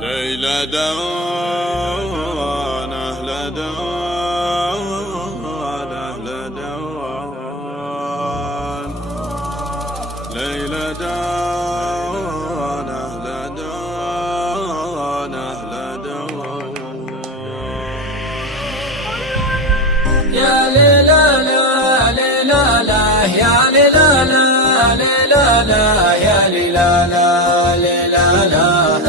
ليلى دوان أهل دوان أهل دوان ليلى دوان أهل دوان أهل دوان يا ليلى لا ليلى لا يا ليلى لا ليلى لا يا ليلى لا ليلى لا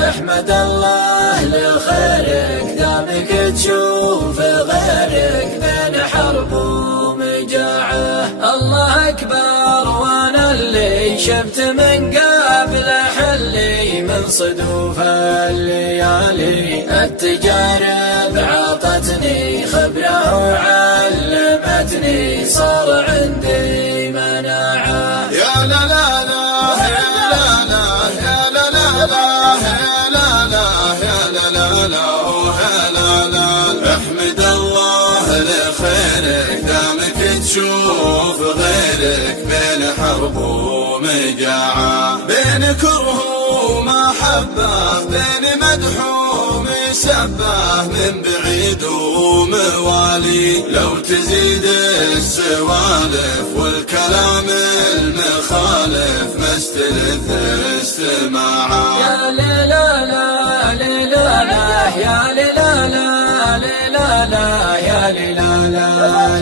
احمد الله لخيرك دامك تشوف غيرك بين حرب ومجاعة. الله أكبر وانا اللي شفت من قبل حلي من صدوف الليالي. التجارب عطتني خبرة وعلمتني صار عندي مناعة. يا لا لا لا يا لا لا يا لا لا لا احمد الله لخيرك دامك تشوف غيرك بين حرب ومجاعة. بين كره ومحبة بين مدح ومسبة من بعيد وموالي. لو تزيد السوالف والكلام المخالف ما استلذ استماعا. يا ليلى لا ليلى لا يا ليلى لا ليلى لا يا ليلى لا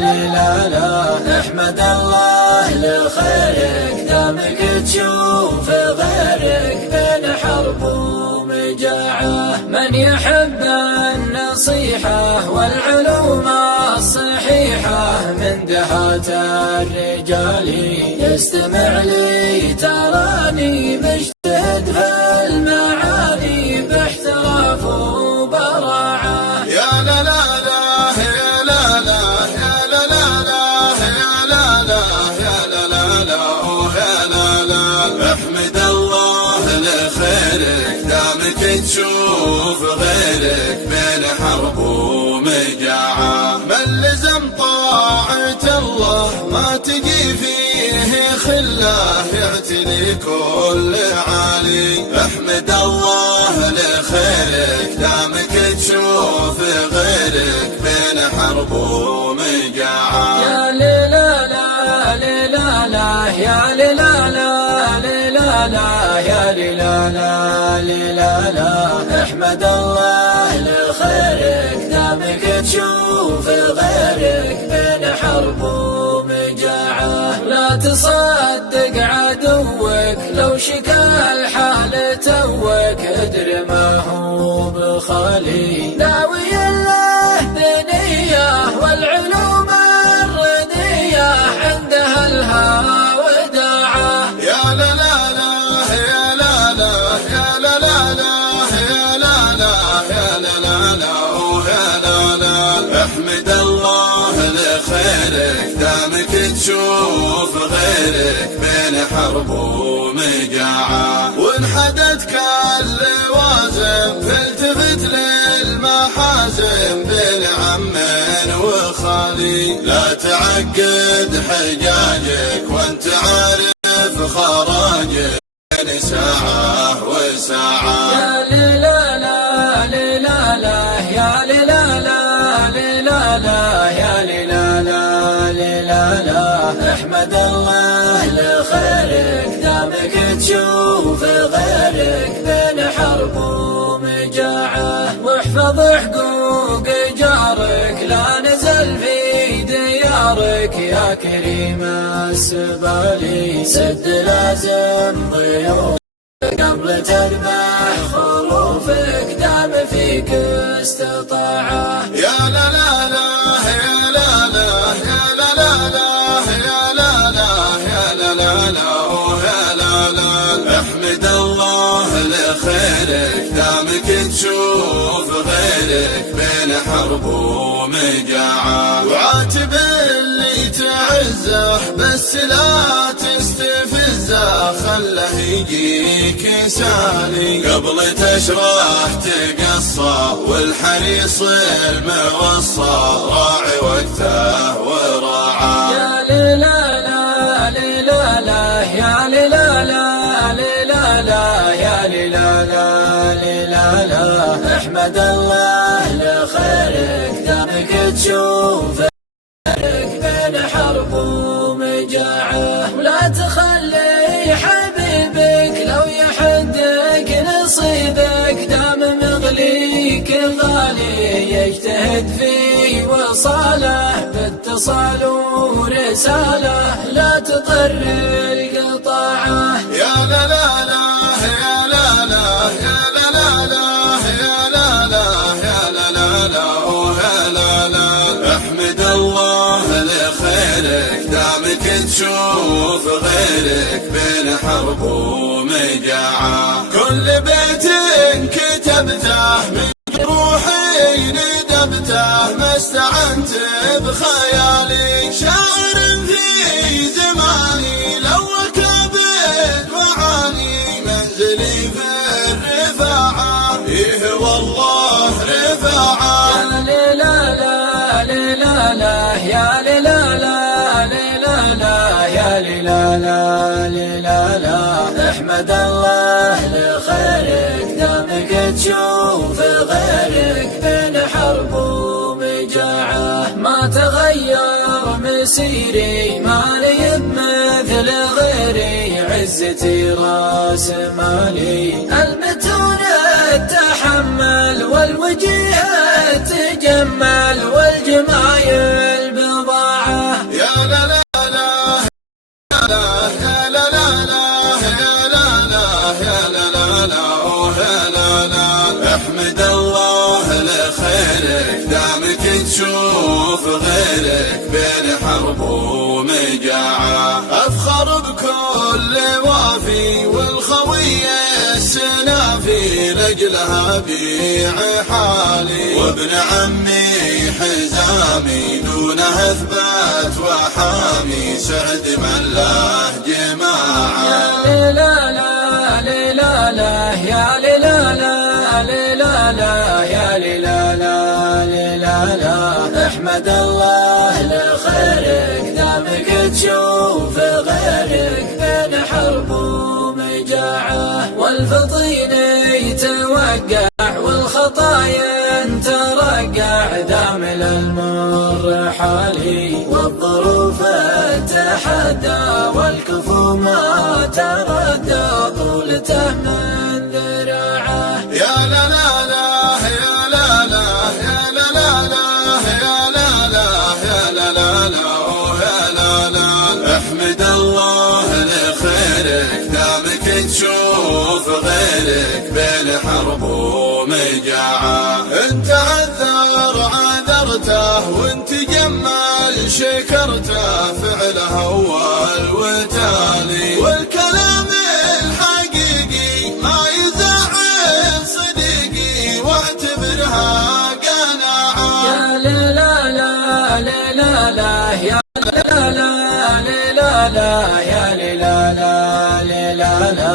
ليلى لا احمد الله لخيرك دامك تشوف غيرك بين حرب ومجاعة. من يحب النصيحة والعلوم الصحيحة من دهات الرجال يستمع لي تراني مجتهد في المعاني باحتراف وبراعة. يا لا لا لا يا لا لا يا لا لا لا يا لا لا يا لا لا لا يا لا لا احمد الله لخيرك دامك تشوف غيرك بين حرب ومجاعة. من لزم طاعة الله ما تجي فيه خله يعتني كل عالي. احمد الله لخيرك دامك تشوف غيرك بين حرب ومجاعة. يا ليلى لا ليلى لا يا ليلى لا ليلى لا يا ليلى لا ليلى لا احمد الله لخيرك دامك تشوف غيرك بين حرب ومجاعة. لا تصدق عدوك لو شكا الحال توك ادري ما هو بخالي. ناوي له بنية والعلوم الردية عندها الها وداعة. يا لا لا لا يا لا لا يا لا لا لا يا لا لا يا لا لا لا يا لا لا احمد الله لخيرك دامك تشوف غيرك بين حرب ومجاعة. وانحدت كاللوازم فالتفت للمحازم بين عمين وخالي. لا تعقد حجاجك وانت عارف خراجك بين ساعة وساعة. يا ليلى لا ليلى لا يا ليلى لا ليلى لا يا ليلى لا ليلى لا احمد الله لخيرك دامك تشوف غيرك بين حرب ومجاعة. واحفظ حقوق جارك لا نزل في ديارك يا كريم السبالي. سد لازم ضيوف قبل تذبح خروفك دام فيك استطاعة. يا لا لا لا يا لا لا يا لا لا لا يا لا لا يا لا لا لا يا لا لا احمد الله لخيرك دامك تشوف غيرك بين حرب ومجاعة. وعاتب اللي تعزه بس لا تستفز يجيك سالي، قبل تشرح تقصى والحريص الموصى راعي وقته وراعى. يا ليلالا ليلالا يا ليلالا ليلالا يا ليلالا ليلالا، احمد الله لخيرك دامك تشوف بين حرب ومجاعة، ولا تخلي حبيبك لو يحدك نصيبك، دام مغليك غالي يجتهد في وصاله، باتصال ورساله لا تضر القطاعة. يا لا لا لا يا لا لا يا لا لا لا يا لا لا يا لا لا لا يا لا لا، احمد الله لخيرك دامك تشوف غيرك بين حرب ومجاعة، كل بيت كتبته من روحي ندبته، ما استعنت بخيالي شاعر في زماني، لو كبد وعاني منزلي في الرفاعة، إيه والله رفاعة. يا ليلالا ليلالا يا ليلالا ليلالا يا ليلالا ليلالا، احمد الله لخيرك دامك تشوف غيرك بين حرب ومجاعة، ما تغير مسيري ما لي بمثل غيري، عزتي راس مالي المتون التحمل، والوجيه تجمل والجمايل بضاعة. يا لا لا لا يا لا لا لا يا لا لا يا لا لا لا يا لا لا، احمد الله لخيرك دامك تشوف غيرك بين حرب ومجاعة، افخر بكل وافي والخوية السنافي، لاجلها بيع حالي وابن عمي حزامي، دونه اثبات وحامي سعد من له جماعة. يا ليلالا ليلالا يا ليلالا ليلالا يا ليلالا ليلالا، احمد الله لخيرك دامك تشوف غيرك بين حرب ومجاعة، والفطين يتوقع والخطايا ترقع، دامل المر حالي والظروف تحدى، والكفو ما تردى طولته من ذراعه. يا لا لا لا يا لا لا يا لا لا لا يا لا لا يا لا لا لا يا لا لا، احمد الله لخيرك دامك تشوف غيرك بين حرب ومجاعة، انت عذر عذرته وانت جمال شكرته، فعله اول وتالي والكلام الحقيقي ما يزعل صديقي، واعتبرها قناعة. يا ليلالا ليلالا يا ليلالا ليلالا يا ليلالا ليلالا،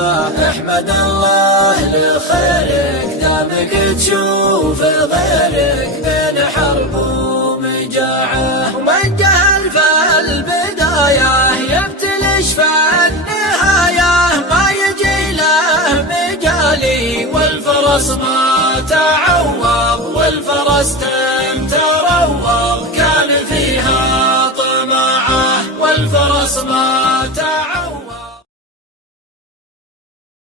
احمد الله لخيرك دامك تشوف غيرك بين حرب ومجاعة، ومن جهل فالبداية يبتلش فالنهاية، ما يجي له مجالي والفرس ما تعوض والفرس تمتر